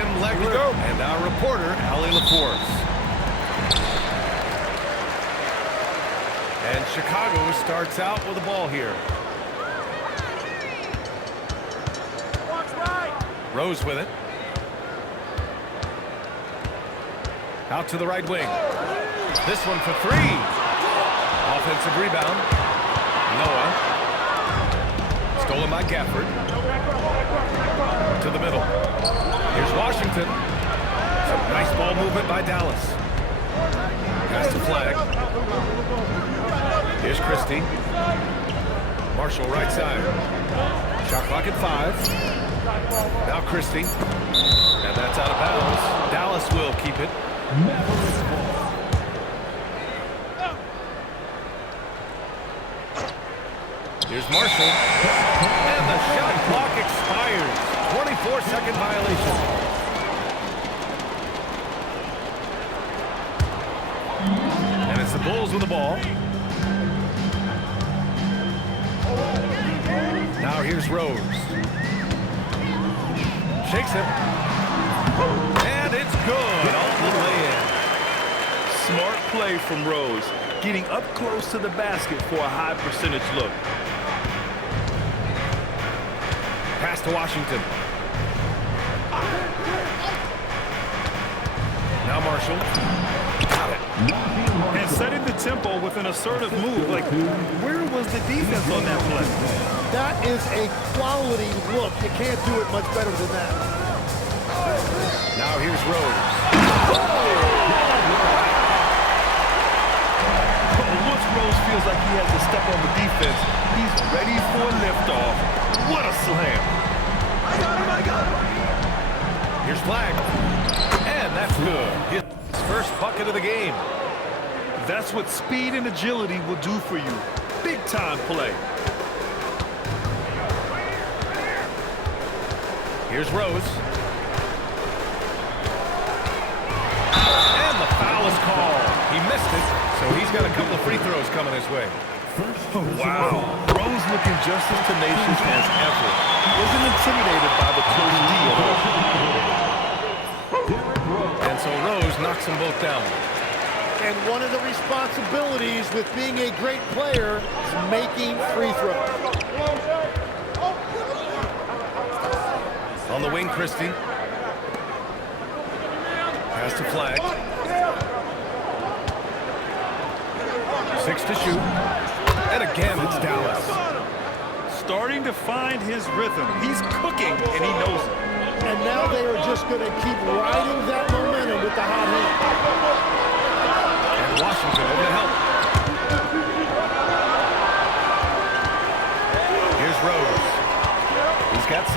Tim Legler and our reporter, Allie LaForce. And Chicago starts out with the ball here. Rose with it. Out to the right wing. This one for three. Offensive rebound. Noah. Stolen by Gafford. To the middle. Here's Washington. Some nice ball movement by Dallas. Pass to Flag. Here's Christie. Marshall right side. Shot clock at 5. Now Christie. And that's out of bounds. Dallas will keep it. Here's Marshall. And the shot clock expires. 24-second violation. And it's the Bulls with the ball. Now here's Rose. Shakes it. And it's good. All the way in. Smart play from Rose. Getting up close to the basket for a high percentage look. Pass to Washington. Now Marshall. Got it. And setting the tempo with an assertive move. Like, where was the defense on that play? That is a quality look. You can't do it much better than that. Now here's Rose. Once Rose feels like he has to step on the defense, he's ready for a liftoff. What a slam. I got him. Here's Flag. And that's good. His first bucket of the game. That's what speed and agility will do for you. Big time play. Here's Rose. And the foul is called. He missed it, so he's got a couple of free throws coming his way. Wow. Rose looking just as tenacious as ever. He isn't intimidated by the close D at all. And so Rose knocks them both down. And one of the responsibilities with being a great player is making free throws. On the wing, Christie. Pass to Flag. 6 to shoot. And again, it's Dallas. Starting to find his rhythm. He's cooking, and he knows it. And now they are just going to keep riding that momentum with the hot hand. And Washington over to help. Here's Rose. He's got 6.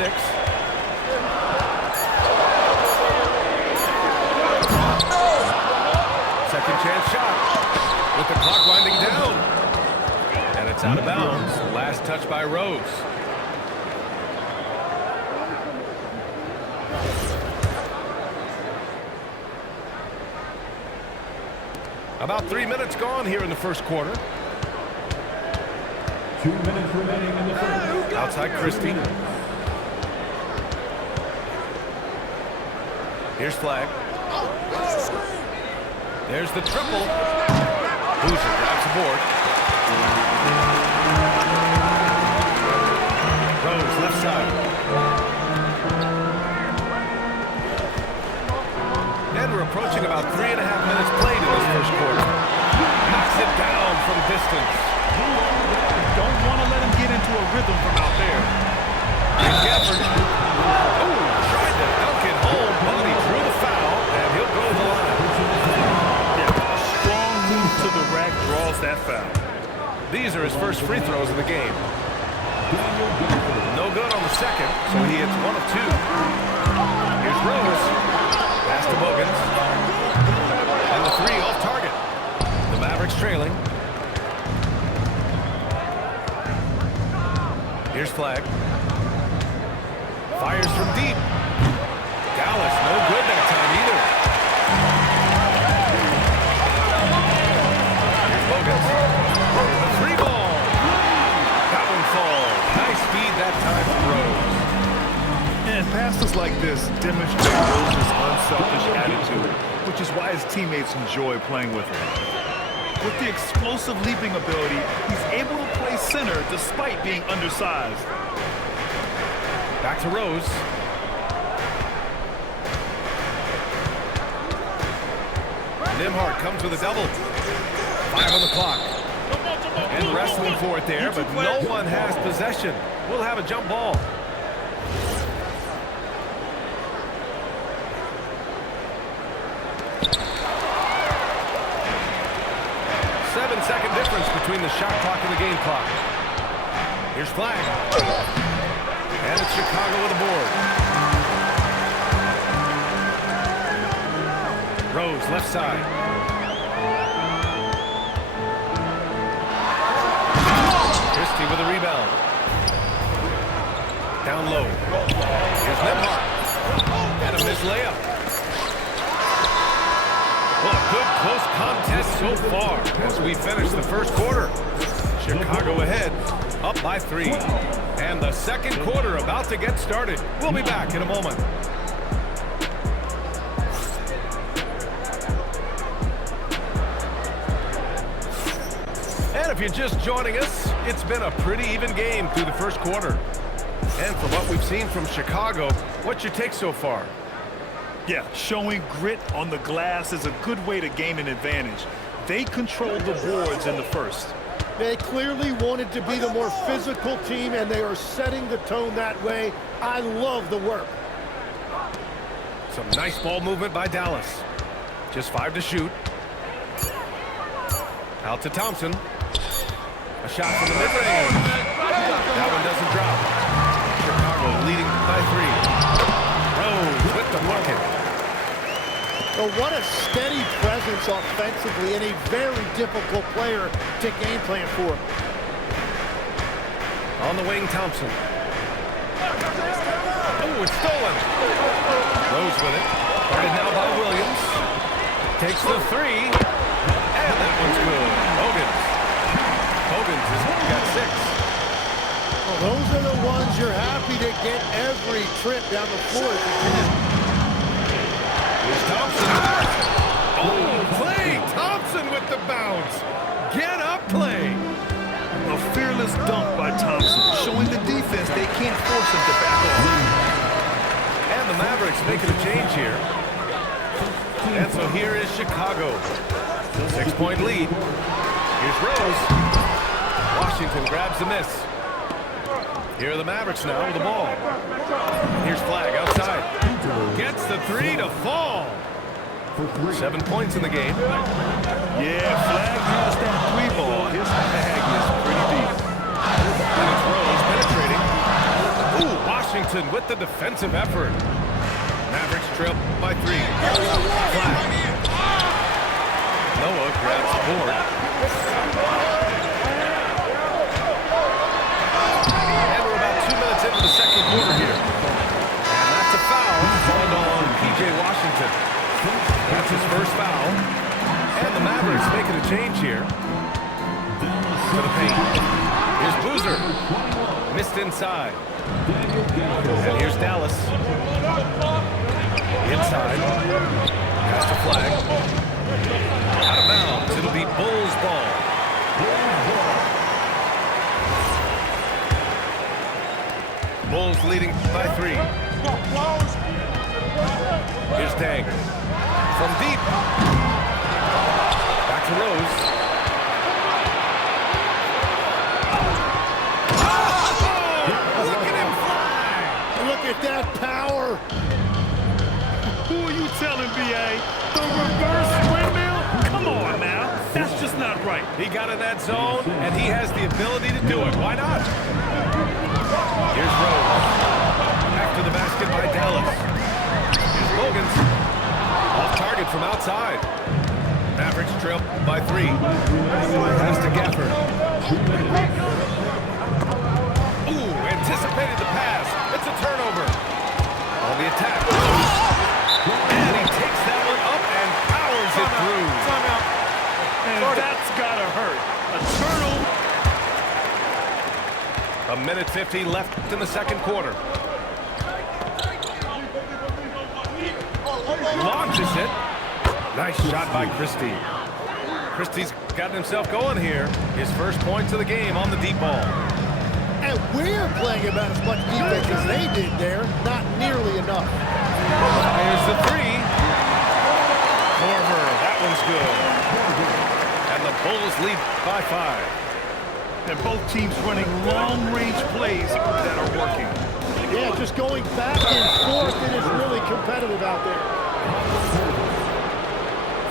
Second chance shot with the clock winding down. And it's out of bounds. Last touch by Rose. About 3 minutes gone here in the first quarter. 2 minutes remaining in the first. Outside Christie. Here's Flag. There's the triple. Boozer grabs the board. Rose left side. And we're approaching about 3.5 minutes played in this first quarter. Knocks it down from distance. Don't want to let him get into a rhythm from out there. Here's Gafford. Oh, tried to dunk it home, but he drew the foul, and he'll go to the line. To the rack draws that foul. These are his first free throws of the game. No good on the second, so he hits 1 of 2. Here's Rose. Pass to Bogans. And the 3 off target. The Mavericks trailing. Here's Flag. Fires from deep. Dallas, no good that time either. Bogans. The 3 ball. That one falls. Nice feed that time from Rose. And passes like like this demonstrate Rose's unselfish attitude, which is why his teammates enjoy playing with him. With the explosive leaping ability, he's able to play center despite being undersized. Back to Rose. Nimhart comes with a double. 5 on the clock. And wrestling for it there, but no one has possession. We'll have a jump ball. Second difference between the shot clock and the game clock. Here's flag. And it's Chicago with a board. Rose, left side. Christie with a rebound. Down low. Here's Nimhart. And a missed layup. Well, a good close contest so far as we finish the first quarter. Chicago ahead, up by 3. And the second quarter about to get started. We'll be back in a moment. And if you're just joining us, it's been a pretty even game through the first quarter. And from what we've seen from Chicago, what's your take so far? Yeah, showing grit on the glass is a good way to gain an advantage. They controlled the boards in the first. They clearly wanted to be the more physical team, and they are setting the tone that way. I love the work. Some nice ball movement by Dallas. Just 5 to shoot. Out to Thompson. A shot from the mid-range. That one doesn't drop. Chicago leading by 3. Rose with the bucket. Well, what a steady presence offensively and a very difficult player to game plan for. On the wing, Thompson. Oh, it's stolen. Rose with it. Guarded now by Williams. Takes the 3. And that one's good. Hogan's has got 6. Well, those are the ones you're happy to get every trip down the floor if you can. Here's Thompson. Oh, play! Thompson with the bounce. Get up, play. A fearless dunk by Thompson, showing the defense they can't force him to back off. And the Mavericks making a change here. And so here is Chicago. 6-point lead. Here's Rose. Washington grabs the miss. Here are the Mavericks now with the ball. Here's Flag outside. Gets the 3 to fall. 7 points in the game. Yeah, Flag has that 3 ball. His bag is pretty deep. And it's Rose penetrating. Ooh, Washington with the defensive effort. Mavericks trail by 3. Flag. Noah grabs the board. And we're about 2 minutes into the second quarter here. And that's a foul called on P.J. Washington. That's his first foul. And the Mavericks making a change here. To the paint. Here's Boozer. Missed inside. And here's Dallas. Inside. Pass to Flag. Out of bounds. It'll be Bulls ball. Bulls leading by 3. Here's Dang. From deep. Back to Rose. Oh! Look at him fly! Look at that power. Who are you telling, B.A.? The reverse windmill? Come on now. That's just not right. He got in that zone, and he has the ability to do it. Why not? Here's Rose. After the basket by Dallas. Here's Bogans. Off target from outside. Mavericks trail by 3. Pass to Gafford. Ooh, anticipated the pass. It's a turnover. On the attack. And he takes that one up and powers it through. Timeout. And that's gotta hurt. A turtle. A minute 50 left in the second quarter. Launches it. Nice shot by Christie. Christie's gotten himself going here. His first points of the game on the deep ball. And we're playing about as much defense as they did there. Not nearly enough. Here's the three. Corver, that one's good. And the Bulls lead by 5. And both teams running long-range plays that are working. Yeah, just going back and forth. It is really competitive out there.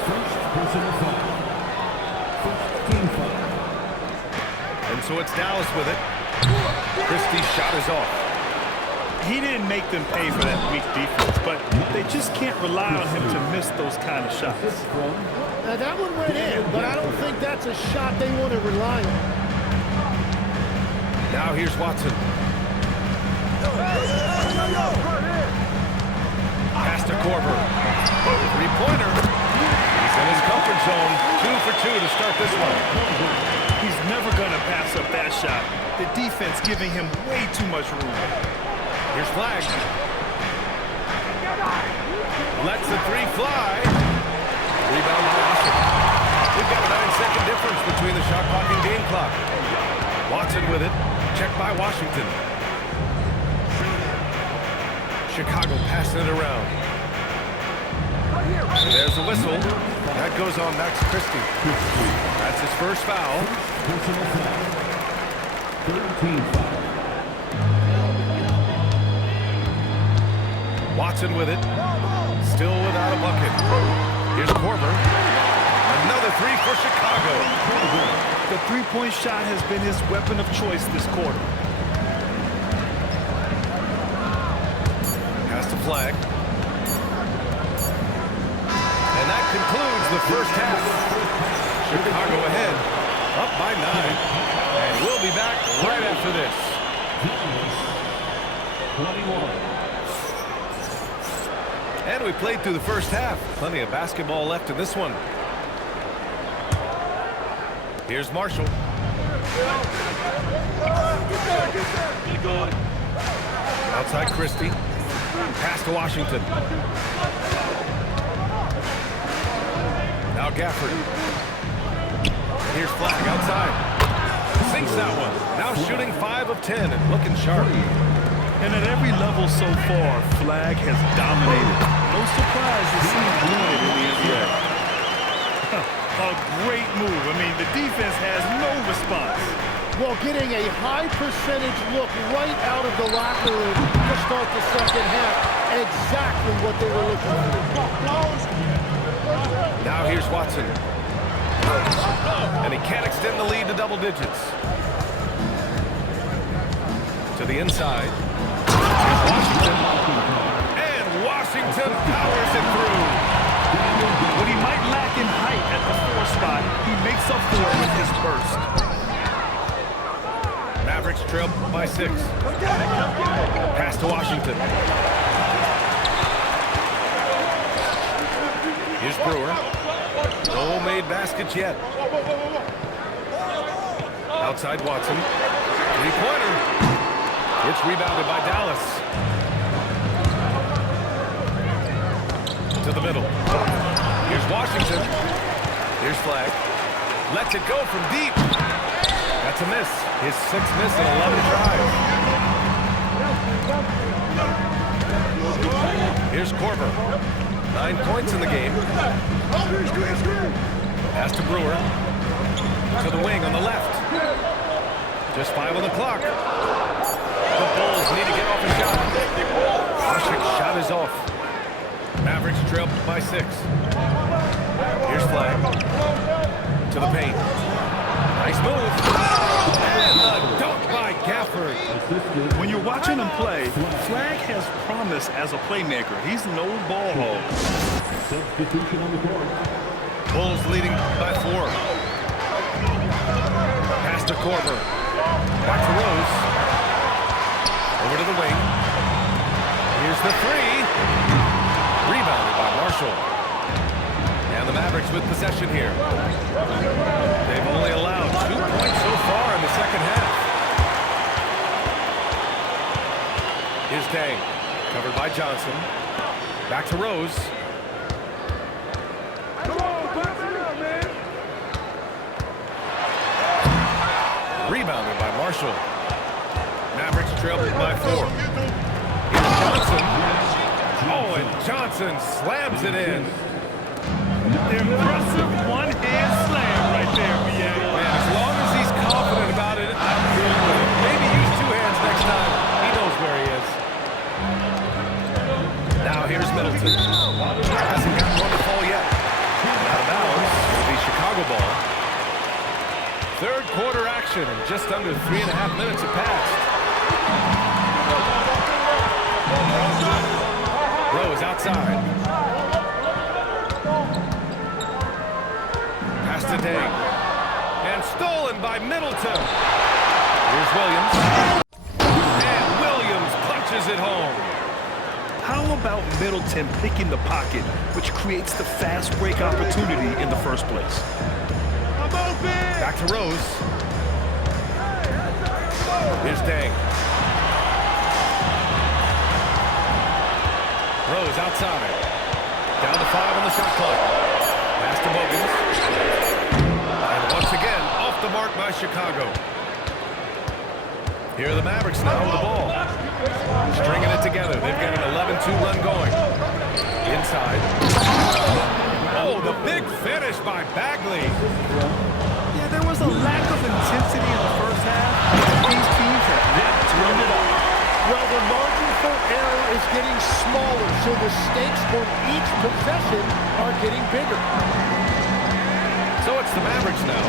First personal foul. First team foul. And so it's Dallas with it. Christie's shot is off. He didn't make them pay for that weak defense, but they just can't rely on him to miss those kind of shots. Now that one went in, but I don't think that's a shot they want to rely on. Now here's Watson. Pass to Corver. Three-pointer. He's in his comfort zone. 2 for 2 to start this one. He's never going to pass up that shot. The defense giving him way too much room. Here's Flag. Lets the three fly. Rebound by Washington. We've got a 9-second difference between the shot clock and game clock. Watson with it. Checked by Washington. Chicago passing it around. There's a whistle. That goes on Max Christie. That's his first foul. Personal foul. Third team foul. Watson with it. Still without a bucket. Here's Corver. Another three for Chicago. The three-point shot has been his weapon of choice this quarter. Pass to Flag. And that concludes the first half. Chicago ahead, up by 9. And we'll be back right after this. 21. And we played through the first half. Plenty of basketball left in this one. Here's Marshall. Outside Christie. Pass to Washington. Now Gafford. Here's Flag outside. Sinks that one. Now shooting 5 of 10 and looking sharp. And at every level so far, Flag has dominated. No surprise to see him doing it in the NBA. A great move. I mean, the defense has no response. Well, getting a high percentage look right out of the locker room to start the second half. Exactly what they were looking for. Now here's Watson. And he can't extend the lead to double digits. To the inside. Here's Washington. And Washington powers it through. What he might lack in height at the 4 spot, he makes up for it with his burst. Mavericks trail by 6. Pass to Washington. Here's Brewer. No made baskets yet. Outside Watson. Three-pointer. It's rebounded by Dallas. To the middle. Here's Washington. Here's Flag. Lets it go from deep. That's a miss. His 6th miss in 11 tries. Here's Corver. 9 points in the game. Pass to Brewer. To the wing on the left. Just 5 on the clock. The Bulls need to get off a shot. Oshik's shot is off. Mavericks trail by 6. Here's Flag. To the paint. Nice move. And the dunk by Gafford. When you're watching him play, Flag has promise as a playmaker. He's no ball hog. Substitution on the court. Bulls leading by 4. Pass to Corver. Back to Rose. Over to the wing. Here's the three. Rebounded by Marshall. And the Mavericks with possession here. They've only allowed 2 points so far in the second half. Here's Day. Covered by Johnson. Back to Rose. official. Mavericks trail by 4. Here's Johnson. Oh, and Johnson slams it in. Impressive one-hand slam right there, BA. Man, as long as he's confident about it, I'm good with it. Maybe use 2 hands next time. He knows where he is. Now here's Middleton. Hasn't gotten one to fall yet. Out of bounds. It'll be Chicago ball. Third quarter action, and just under 3.5 minutes have passed. Rose outside. Pass to Day. And stolen by Middleton. Here's Williams. And Williams punches it home. How about Middleton picking the pocket, which creates the fast break opportunity in the first place? Back to Rose. Here's Dang. Rose outside. Down to 5 on the shot clock. Pass to Bogans. And once again, off the mark by Chicago. Here are the Mavericks now with the ball. Stringing it together. They've got an 11-2 run going. Inside. Oh, the big finish by Bagley. Yeah, there was a lack of intensity in the first half. These teams have yet to turned it up. Well, the margin for error is getting smaller, so the stakes for each possession are getting bigger. So it's the Mavericks now.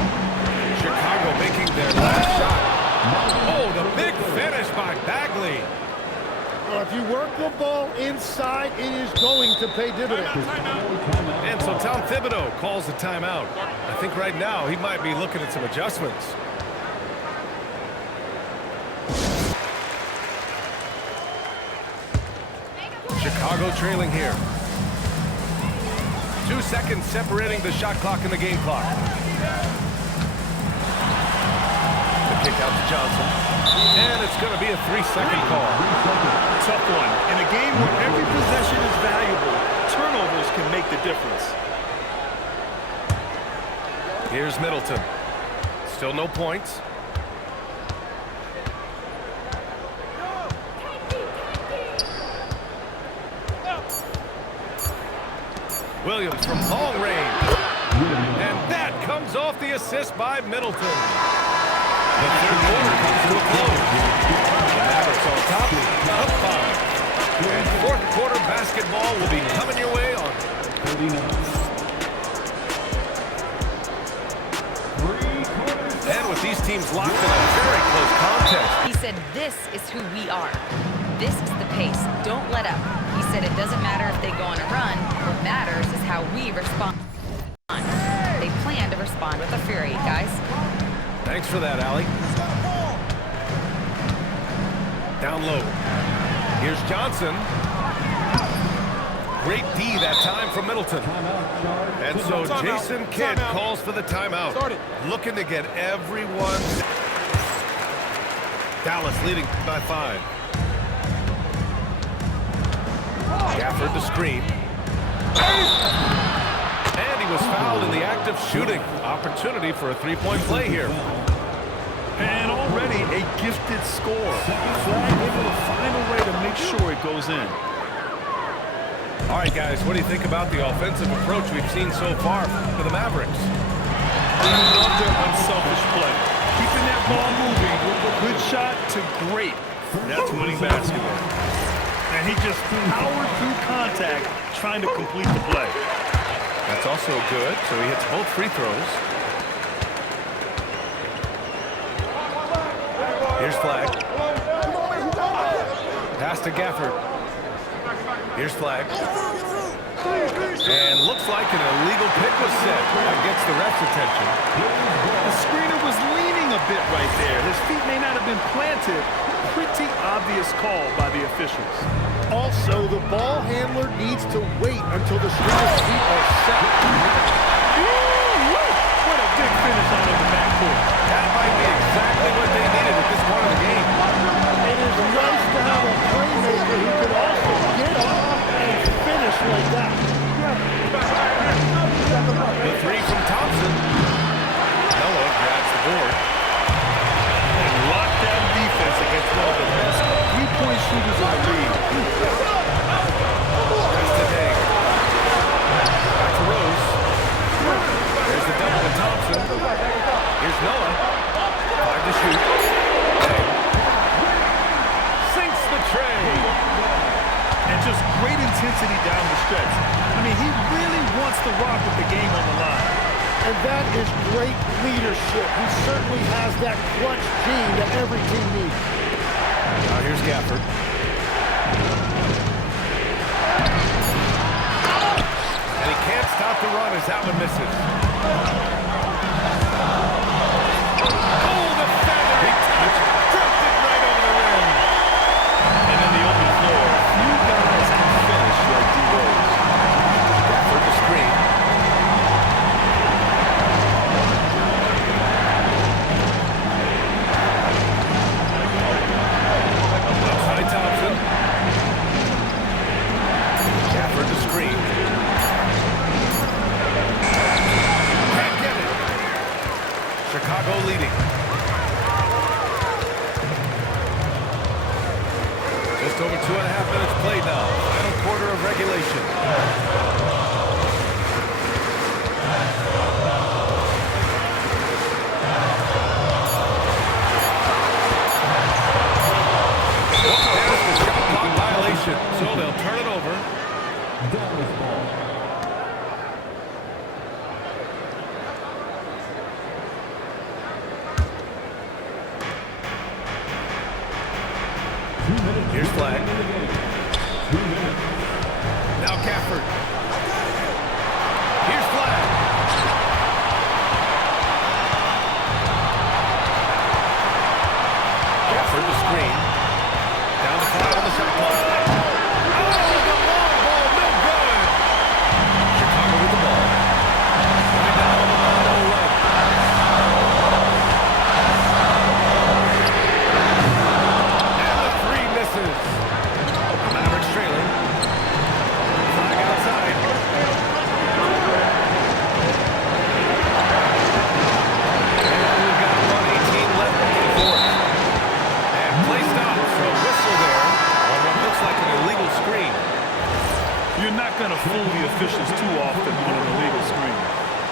Chicago making their last shot. Oh, the big finish by Bagley. Well, if you work the ball inside, it is going to pay dividends. And so Tom Thibodeau calls a timeout. I think right now he might be looking at some adjustments. Chicago trailing here. 2 seconds separating the shot clock and the game clock. The kick out to Johnson. And it's going to be a 3-second call. Tough one. In a game where every possession is valuable, turnovers can make the difference. Here's Middleton. Still no points. Williams from long range. And that comes off the assist by Middleton. The third quarter comes to a close. The Mavericks on top of 5. And fourth quarter basketball will be coming your way on 39. And with these teams locked in a very close contest. He said, this is who we are. This is the pace. Don't let up. He said it doesn't matter if they go on a run. What matters is how we respond. They plan to respond with a fury, guys. Thanks for that, Allie. Down low. Here's Johnson. Great D that time from Middleton. And so Jason Kidd calls for the timeout. Looking to get everyone. Dallas leading by 5. Gafford the screen. And he was fouled in the act of shooting. Opportunity for a 3-point play here. And already a gifted score. Able to find a way to make sure it goes in. All right, guys, what do you think about the offensive approach we've seen so far for the Mavericks? I love their unselfish play. Keeping that ball moving. Good shot to great. That's winning basketball. And he just powered through contact trying to complete the play. That's also good, so he hits both free throws. Here's Flag. Pass to Gafford. Here's Flag. And looks like an illegal pick was set. That gets the ref's attention. The screener was leaning a bit right there. His feet may not have been planted. Pretty obvious call by the officials. Also, the ball handler needs to wait until the screener's feet are set. What a big finish out of the backcourt. That might be exactly what they needed at this point of the game. It is nice to have a playmaker who can also get up and finish like that. The 3 from Thompson. Noah grabs the board. And locked to rock with the game on the line. And that is great leadership. He certainly has that clutch gene that every team needs. Now here's Gafford. And he can't stop the run as that one misses. Oh, the feathery touch. Dropped it right over the rim. And in the open floor, few guys can finish like D-Rose. Gafford the screen. Outside Thompson. Gafford the screen. Can't get it. Chicago leading. Just over 2.5 minutes played now. Final quarter of regulation. There's the shot clock violation, so they'll turn it over. Dallas ball. Here's flag. 2 minutes. Now Gafford. Here's flag. Gafford the screen. Down to 5 on the shot clock. Oh, the long ball, no good. Chicago with the ball. Coming down on the low right. And the 3 misses. Mavericks trailing. Flag outside. And we've got 1:18 left in the fourth. And play stops, so whistle there on what looks like an illegal screen. You're not going to fool the officials too often on an illegal screen.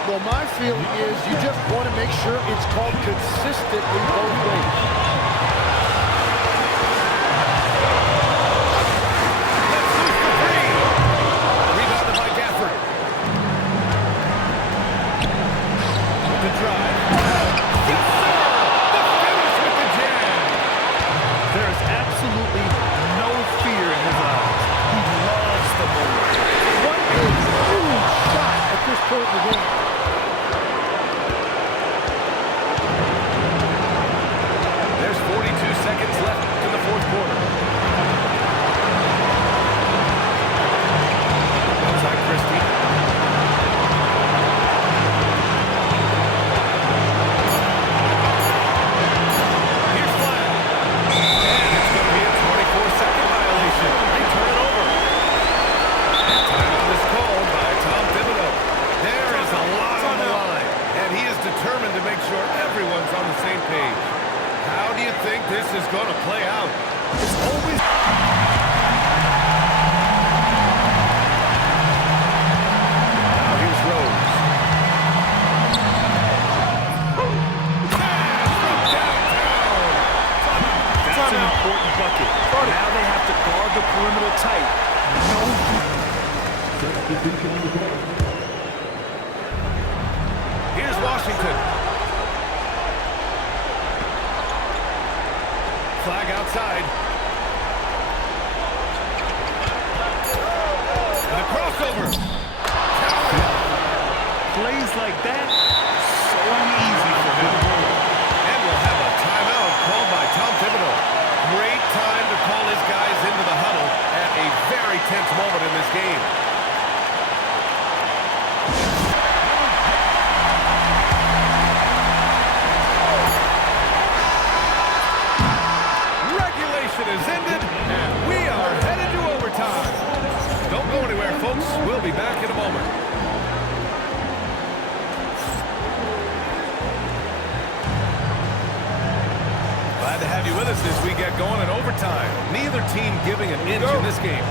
Well, my feeling is you just want to make sure it's called consistently both ways. Let's loose the 3. Rebounded by Gafford. With the drive. Yes, sir! The finish with the jam. There is absolutely no fear in his eyes. He loves the moment. What a huge shot at this point in the game. There's 42 seconds left in the fourth quarter. Outside Christie. Here's flag. And it's going to be a 24-second violation. They turn it over. And timeout is called by Tom Thibodeau. There is a lot on the line. And he is determined to make sure everyone's on the same page. How do you think this is going to play out? It's always... Now here's Rose. Pass from downtown. That's an important bucket. Now they have to guard the perimeter tight. No. Substitution on the court. Here's Washington. Flag outside. And a crossover. Count it. Plays like that, so easy for him. And we'll have a timeout called by Tom Thibodeau. Great time to call his guys into the huddle at a very tense moment in this game. Regulation is ended, and we are headed to overtime. Don't go anywhere, folks. We'll be back in a moment. Glad to have you with us as we get going in overtime. Neither team giving an inch in this game.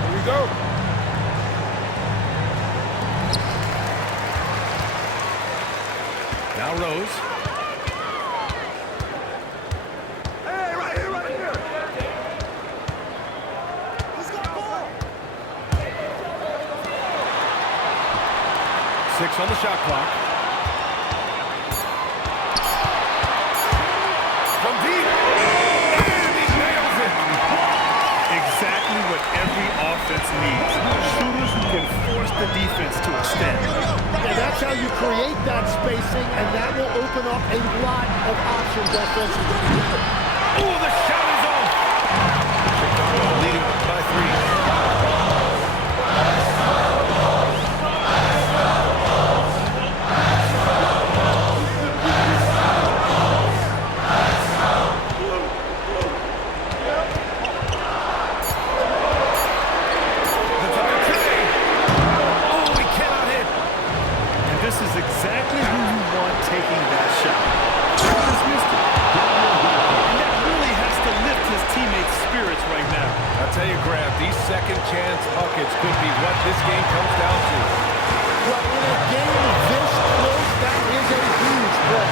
Here we go. Now Rose. Hey, right here, right here. 6 on the shot clock. From deep. And he nails it. Exactly what every offense needs. Shooters who can force the defense to extend. And that's how you create that spacing, and that will open up a lot of options offensively. Oh, the shot is off. Chicago leading by 3. This is exactly who you want taking that shot. Just missed it. And that really has to lift his teammates' spirits right now. I'll tell you, Graham, these second chance buckets could be what this game comes down to. Well, in a game this close, that is a huge play.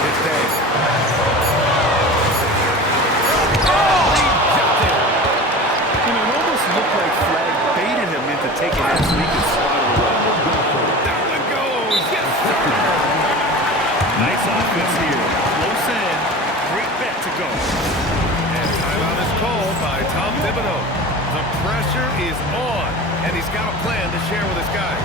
It's Dave. Taking that so he can slide it away. That one goes. Yes, sir. Nice offense here. Close in. Great bet to go. And timeout is called by Tom Thibodeau. The pressure is on, and he's got a plan to share with his guys.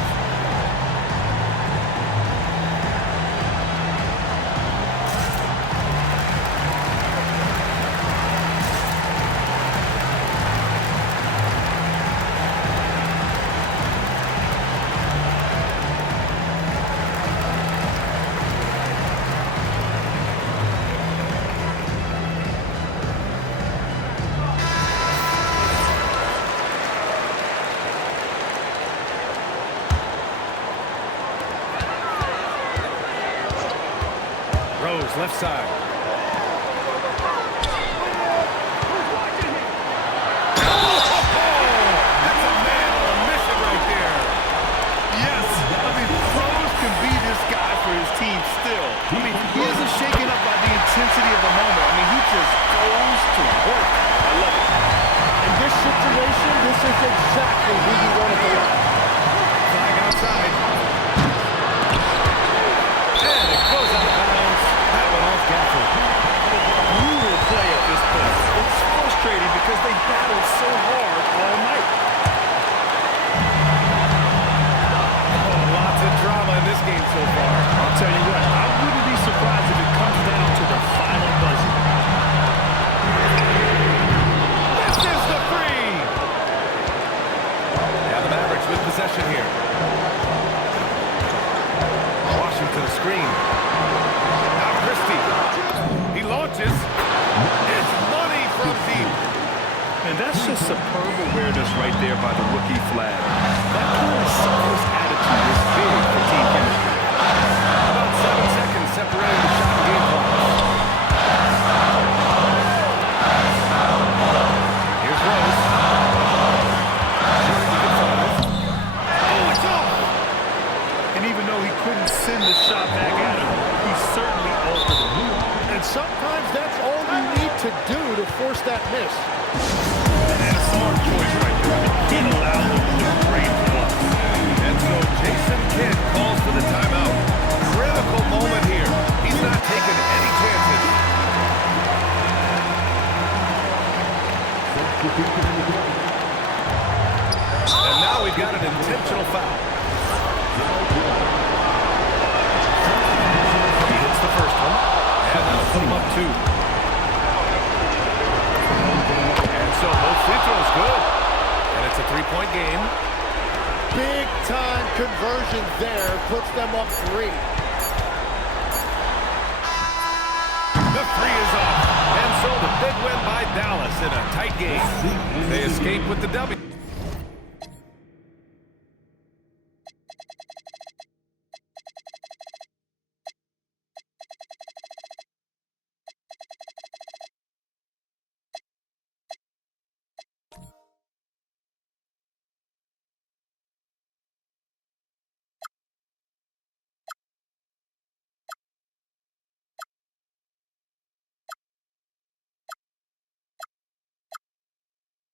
Rose, left side. That's a man on a mission right there. Yes, I mean, Rose can be this guy for his team still. I mean, he isn't shaken up by the intensity of the moment. I mean, he just goes to work. I love it. In this situation, this is exactly who you want to be. Flag outside. And it goes out of bounds. That one off Gafford. Brutal play at this point. It's frustrating because they battled so hard all night. Oh, lots of drama in this game so far. I'll tell you what, I wouldn't be surprised if it comes down to the final buzzer. This is the free. Yeah, the Mavericks with possession here. Washington screen. Now Christie. He launches. It's money from deep. And that's just superb awareness right there by the rookie flag. That kind of selfless attitude is big for team chemistry. About 7 seconds separating the shot and game clock. Here's Rose. Oh, it's off! And even though he couldn't send the shot back at him, he certainly altered it. And sometimes that's all you need to do to force that miss. And a smart choice right there. He allowed him to drain plus. And so Jason Kidd calls for the timeout. Critical moment here. He's not taking any chances. And now we've got an intentional foul. He hits the first one. And that'll put him up 2. And so both free throws good. And it's a 3-point game. Big time conversion there puts them up 3. The 3 is off. And so the big win by Dallas in a tight game. They escape with the W.